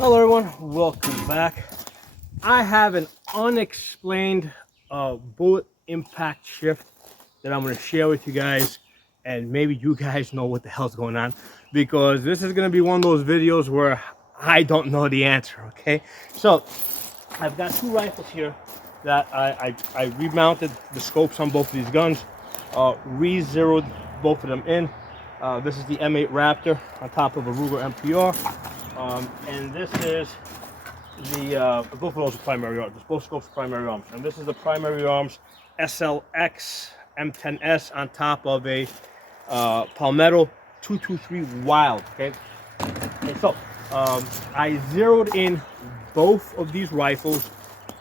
Hello everyone, welcome back. I have an unexplained bullet impact shift that I'm going to share with you guys, and maybe you guys know what the hell's going on, because this is going to be one of those videos where I don't know the answer. Okay, so I've got two rifles here that I remounted the scopes on both of these guns, re-zeroed both of them in. This is the M8 Raptor on top of a Ruger MPR. And this is the both of those are primary arms. Both scopes are primary arms, and this is the primary arms SLX M10S on top of a Palmetto 223 Wylde. Okay, and so I zeroed in both of these rifles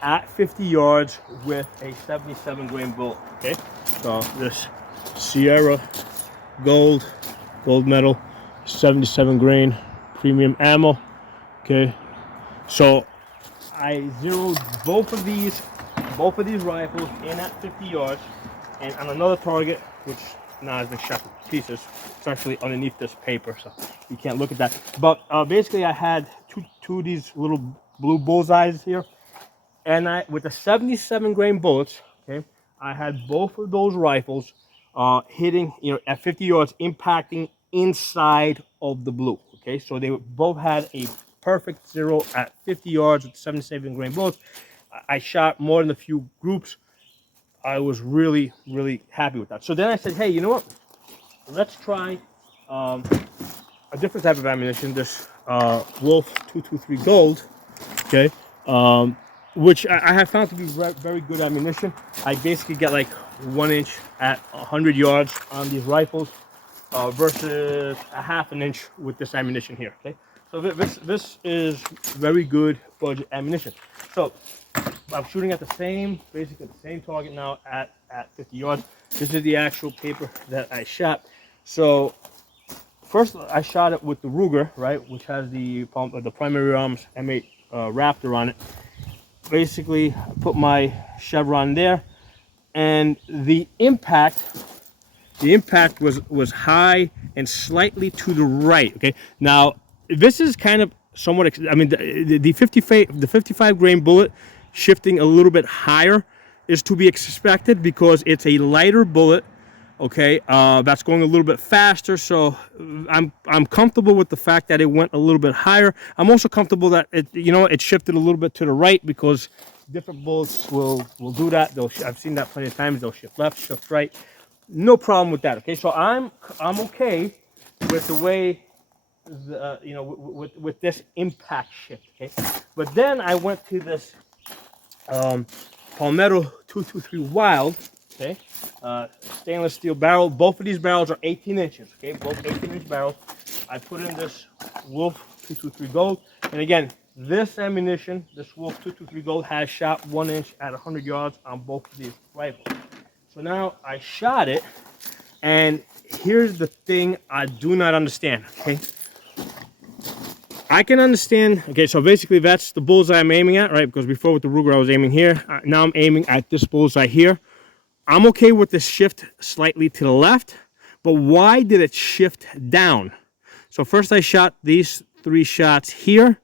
at 50 yards with a 77 grain bullet. Okay, so this Sierra gold medal 77 grain premium ammo. Okay, so I zeroed both of these rifles in at 50 yards, and on another target, which now has been shot to pieces. It's actually underneath this paper, so you can't look at that. But basically, I had two of these little blue bullseyes here, and with the 77 grain bullets, okay, I had both of those rifles hitting, at 50 yards, impacting inside of the blue. Okay, so they both had a perfect zero at 50 yards with 77 grain bullets. I shot more than a few groups. I was really happy with that. So then I said, hey, you know what? Let's try a different type of ammunition. This Wolf 223 Gold. Okay, which I have found to be very good ammunition. I basically get like 1 inch at 100 yards on these rifles. Versus a ½ inch with this ammunition here. Okay, so this is very good budget ammunition. So I'm shooting at basically the same target now at 50 yards. This is the actual paper that I shot. So first I shot it with the Ruger, right, which has the primary arms M8 Raptor on it. Basically, I put my chevron there, and the impact was high and slightly to the right. Okay, now this is kind of somewhat, I mean, the 55 grain bullet shifting a little bit higher is to be expected because it's a lighter bullet. Okay, that's going a little bit faster, so I'm comfortable with the fact that it went a little bit higher. I'm also comfortable that it shifted a little bit to the right, because different bullets will do that. I've seen that plenty of times. They'll shift left, shift right. No problem with that. Okay, so I'm okay with the way with this impact shift. Okay, but then I went to this Palmetto 223 Wylde. Okay, stainless steel barrel. Both of these barrels are 18 inches. Okay, both 18-inch barrels. I put in this Wolf 223 Gold, and again, this ammunition, this Wolf 223 Gold, has shot 1 inch at 100 yards on both of these rifles. So now I shot it, and here's the thing I do not understand. Okay, I can understand. Okay, so basically that's the bullseye I'm aiming at, right? Because before with the Ruger I was aiming here. Now I'm aiming at this bullseye here. I'm okay with this shift slightly to the left, but why did it shift down? So first I shot these 3 shots here.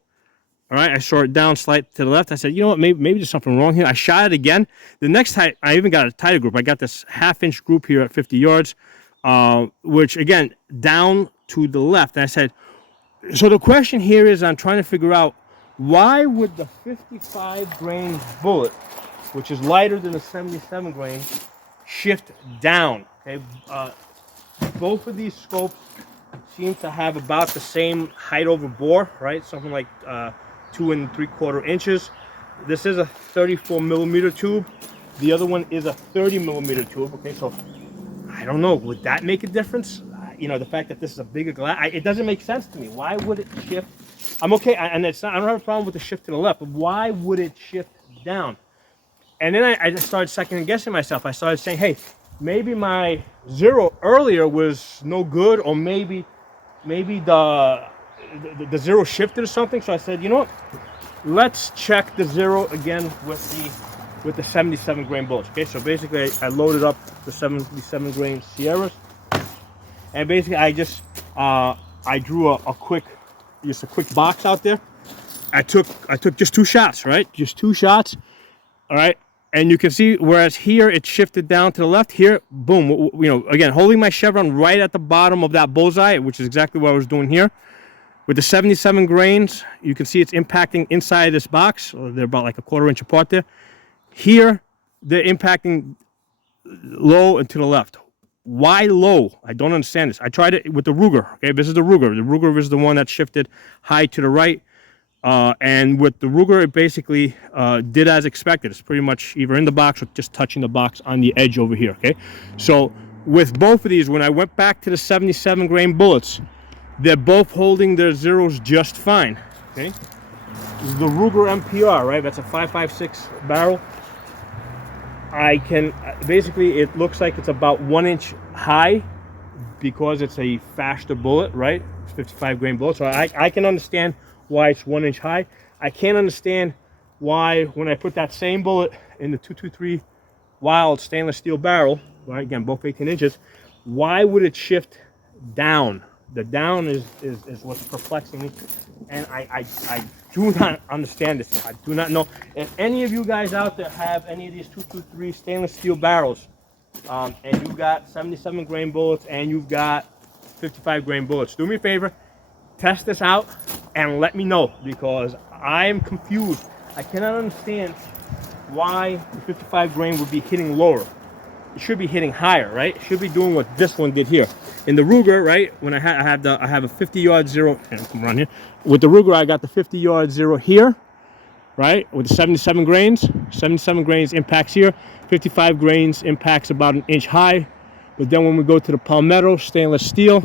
All right, I saw it down slight to the left. I said, you know what, maybe there's something wrong here. I shot it again. The next time, I even got a tighter group. I got this ½ inch group here at 50 yards, which, again, down to the left. And I said, so the question here is I'm trying to figure out, why would the 55 grain bullet, which is lighter than the 77 grain, shift down? Okay, both of these scopes seem to have about the same height over bore, right? Something like 2 3/4 inches. This is a 34 millimeter tube. The other one is a 30 millimeter tube. Okay, so I don't know. Would that make a difference? The fact that this is a bigger glass, it doesn't make sense to me. Why would it shift? I'm okay, and it's not. I don't have a problem with the shift to the left, but why would it shift down? And then I just started second guessing myself. I started saying, hey, maybe my zero earlier was no good, or maybe the zero shifted or something. So I said, you know what? Let's check the zero again with the 77 grain bullets. Okay, so basically I loaded up the 77 grain Sierras, and basically I just I drew a quick box out there. I took just 2 shots, right? Just 2 shots, all right? And you can see, whereas here it shifted down to the left, here, boom, you know, again, holding my chevron right at the bottom of that bullseye, which is exactly what I was doing here. With the 77 grains, you can see it's impacting inside this box. They're about like a 1/4 inch apart there. Here, they're impacting low and to the left. Why low? I don't understand this. I tried it with the Ruger. Okay, this is the Ruger. The Ruger is the one that shifted high to the right. And with the Ruger, it basically did as expected. It's pretty much either in the box or just touching the box on the edge over here. Okay, so with both of these, when I went back to the 77 grain bullets, they're both holding their zeros just fine. Okay, this is the Ruger MPR, right? That's a 5.56 barrel. I can basically, it looks like it's about 1 inch high because it's a faster bullet, right? It's 55 grain bullet, so I can understand why it's 1 inch high. I can't understand why when I put that same bullet in the 223 Wylde stainless steel barrel, right? Again, both 18 inches. Why would it shift down? The down is what's perplexing me, and I do not understand this. I do not know. If any of you guys out there have any of these 223 stainless steel barrels, and you've got 77 grain bullets and you've got 55 grain bullets, do me a favor, test this out and let me know, because I am confused. I cannot understand why the 55 grain would be hitting lower. It should be hitting higher, right? It should be doing what this one did here. In the Ruger, right, when I have a 50-yard zero, and come around here. With the Ruger, I got the 50-yard zero here, right? With the 77 grains. 77 grains impacts here. 55 grains impacts about 1 inch high. But then when we go to the Palmetto stainless steel,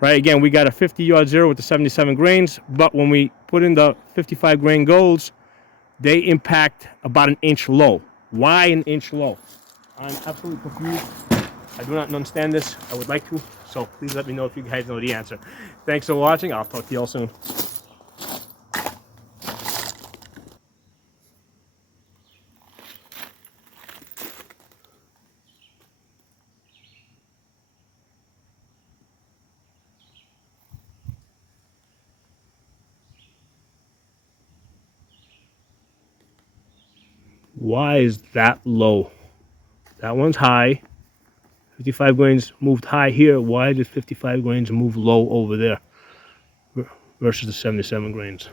right, again, we got a 50-yard zero with the 77 grains. But when we put in the 55 grain golds, they impact about 1 inch low. Why 1 inch low? I'm absolutely confused. I do not understand this. I would like to, so please let me know if you guys know the answer. Thanks for watching. I'll talk to you all soon. Why is that low? That one's high. 55 grains moved high here. Why did 55 grains move low over there versus the 77 grains?